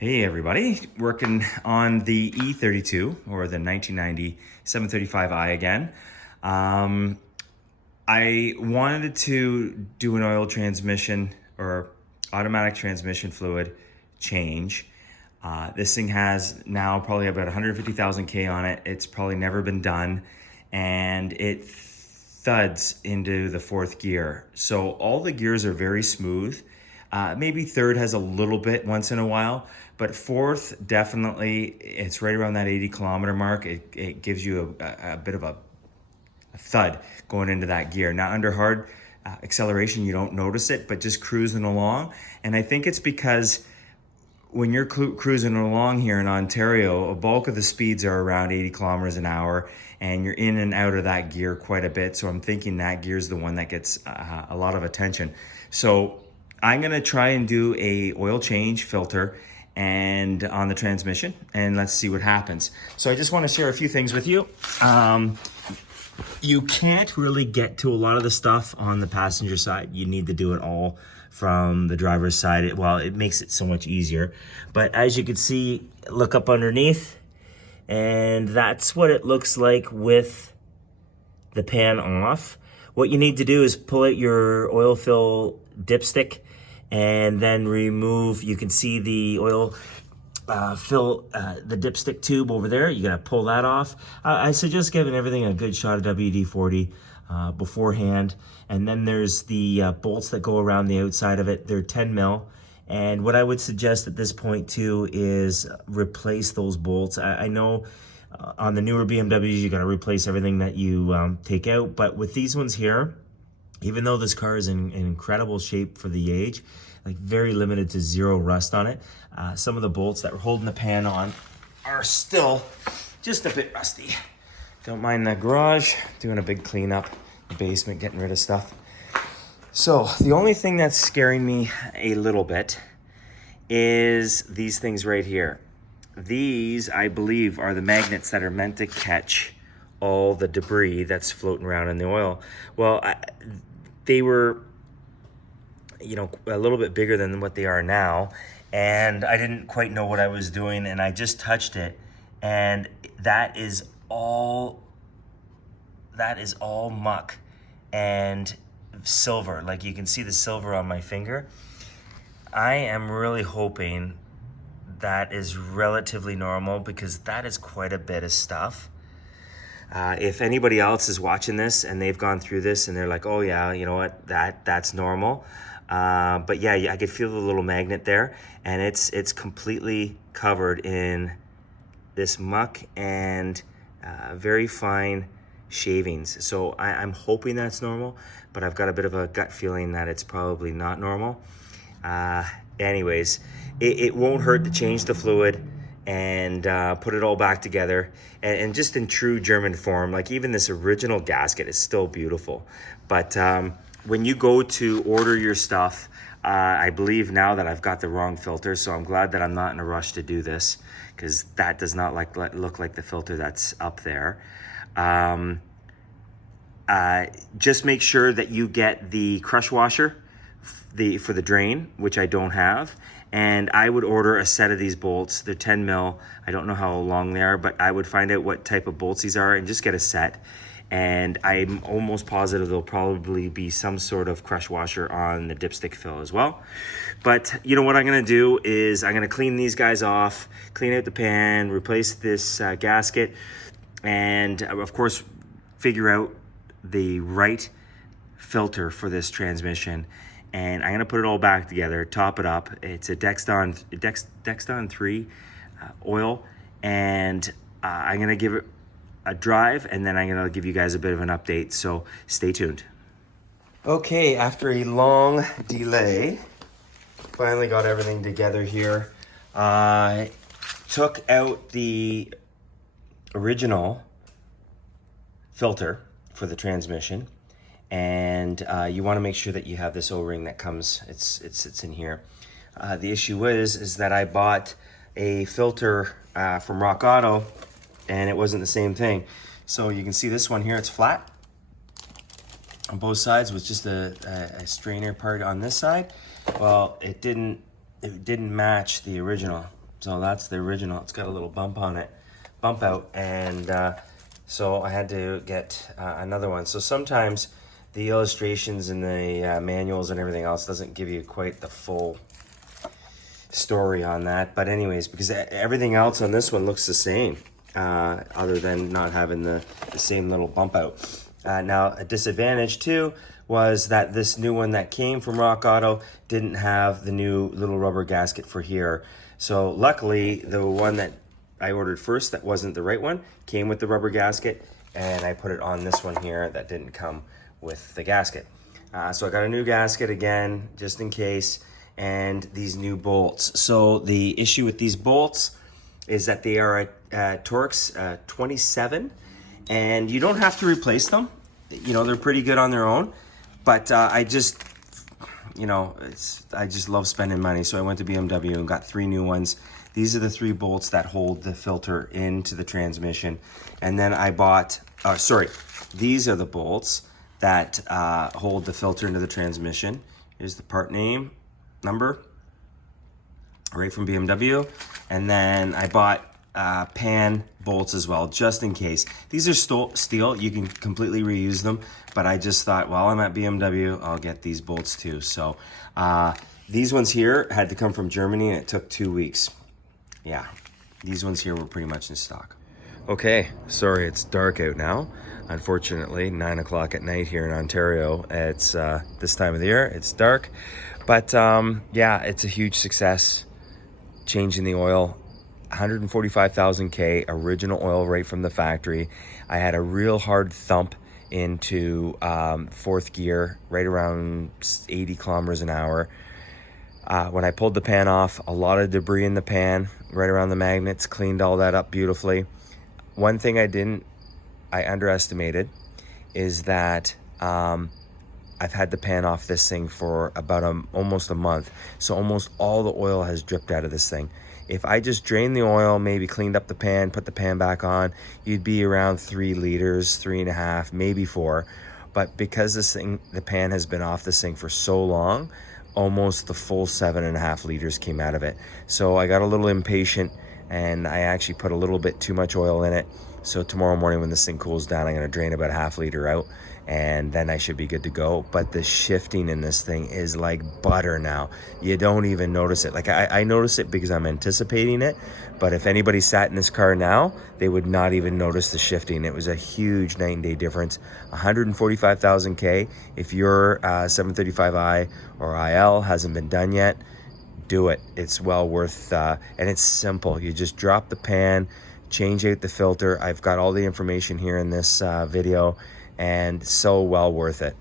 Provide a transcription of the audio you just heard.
Hey everybody, working on the E32 or the 1990 735i again. I wanted to do an oil transmission or automatic transmission fluid change. This thing has now probably about 150,000 K on it. It's probably never been done, and it thuds into the fourth gear. So all the gears are very smooth. Maybe third has a little bit once in a while, but fourth, definitely, it's right around that 80-kilometer mark. It gives you a bit of a thud going into that gear. Now under hard acceleration, you don't notice it, but just cruising along. And I think it's because when you're cruising along here in Ontario, a bulk of the speeds are around 80 kilometers an hour, and you're in and out of that gear quite a bit. So I'm thinking that gear is the one that gets a lot of attention. So I'm gonna try and do a oil change filter and on the transmission, and let's see what happens. So I just wanna share a few things with you. You can't really get to a lot of the stuff on the passenger side. You need to do it all from the driver's side. It makes it so much easier. But as you can see, look up underneath, and that's what it looks like with the pan off. What you need to do is pull out your oil fill dipstick and then remove, you can see the oil fill, the dipstick tube over there. You gotta pull that off. I suggest giving everything a good shot of WD-40 beforehand. And then there's the bolts that go around the outside of it. They're 10 mil. And what I would suggest at this point too is replace those bolts. I know on the newer BMWs, you gotta replace everything that you take out. But with these ones here, even though this car is in incredible shape for the age, like very limited to zero rust on it, some of the bolts that were holding the pan on are still just a bit rusty. Don't mind the garage, doing a big cleanup, the basement, getting rid of stuff. So the only thing that's scaring me a little bit is these things right here. These, I believe, are the magnets that are meant to catch all the debris that's floating around in the oil. Well, they were, you know, a little bit bigger than what they are now, and I didn't quite know what I was doing, and I just touched it, and that is all muck and silver. Like, you can see the silver on my finger. I am really hoping that is relatively normal, because that is quite a bit of stuff. If anybody else is watching this and they've gone through this and they're like, oh yeah, you know what, that's normal. But yeah, I could feel the little magnet there, and it's completely covered in this muck and very fine shavings. So I'm hoping that's normal, but I've got a bit of a gut feeling that it's probably not normal. Anyways, it won't hurt to change the fluid and put it all back together, and just in true German form. Like, even this original gasket is still beautiful. But when you go to order your stuff, I believe now that I've got the wrong filter, so I'm glad that I'm not in a rush to do this, because that does not look like the filter that's up there. Just make sure that you get the crush washer for the drain, which I don't have. And I would order a set of these bolts. They're 10 mil. I don't know how long they are, but I would find out what type of bolts these are and just get a set. And I'm almost positive there'll probably be some sort of crush washer on the dipstick fill as well. But you know what I'm gonna do is I'm gonna clean these guys off, clean out the pan, replace this gasket, and of course, figure out the right filter for this transmission. And I'm gonna put it all back together, top it up. It's a Dexron III oil, and I'm gonna give it a drive, and then I'm gonna give you guys a bit of an update, so stay tuned. Okay, after a long delay, finally got everything together here. I took out the original filter for the transmission, and you want to make sure that you have this O-ring that comes, it's in here. The issue is that I bought a filter from Rock Auto, and it wasn't the same thing. So you can see this one here, it's flat on both sides with just a strainer part on this side. Well, it didn't match the original. So that's the original. It's got a little bump on it, bump out, and so I had to get another one. So sometimes the illustrations and the manuals and everything else doesn't give you quite the full story on that. But anyways, because everything else on this one looks the same, other than not having the same little bump out. Now, a disadvantage too was that this new one that came from Rock Auto didn't have the new little rubber gasket for here. So luckily, the one that I ordered first that wasn't the right one came with the rubber gasket, and I put it on this one here that didn't come with the gasket. So I got a new gasket again, just in case, and these new bolts. So the issue with these bolts is that they are at Torx 27, and you don't have to replace them. You know, they're pretty good on their own, but I just, you know, I just love spending money. So I went to BMW and got 3 new ones. These are the 3 bolts that hold the filter into the transmission. And then I bought, these are the bolts that hold the filter into the transmission. Here's the part name, number, right from BMW. And then I bought pan bolts as well, just in case. These are steel, you can completely reuse them, but I just thought, while I'm at BMW, I'll get these bolts too. So these ones here had to come from Germany, and it took 2 weeks. Yeah, these ones here were pretty much in stock. Okay, sorry, it's dark out now. Unfortunately, 9 o'clock at night here in Ontario. It's this time of the year, it's dark. But yeah, it's a huge success. Changing the oil, 145,000 K, original oil right from the factory. I had a real hard thump into 4th gear, right around 80 kilometers an hour. When I pulled the pan off, a lot of debris in the pan, right around the magnets, cleaned all that up beautifully. One thing I underestimated is that I've had the pan off this thing for about almost a month. So almost all the oil has dripped out of this thing. If I just drained the oil, maybe cleaned up the pan, put the pan back on, you'd be around 3 liters, 3.5, maybe 4. But because the pan has been off this thing for so long, almost the full 7.5 liters came out of it. So I got a little impatient, and I actually put a little bit too much oil in it. So tomorrow morning when this thing cools down, I'm gonna drain about 1/2 liter out, and then I should be good to go. But the shifting in this thing is like butter now. You don't even notice it. Like I notice it because I'm anticipating it, but if anybody sat in this car now, they would not even notice the shifting. It was a huge night and day difference. 145,000 K. If your 735i or IL hasn't been done yet, do it. It's well worth, and it's simple. You just drop the pan, change out the filter. I've got all the information here in this video, and so well worth it.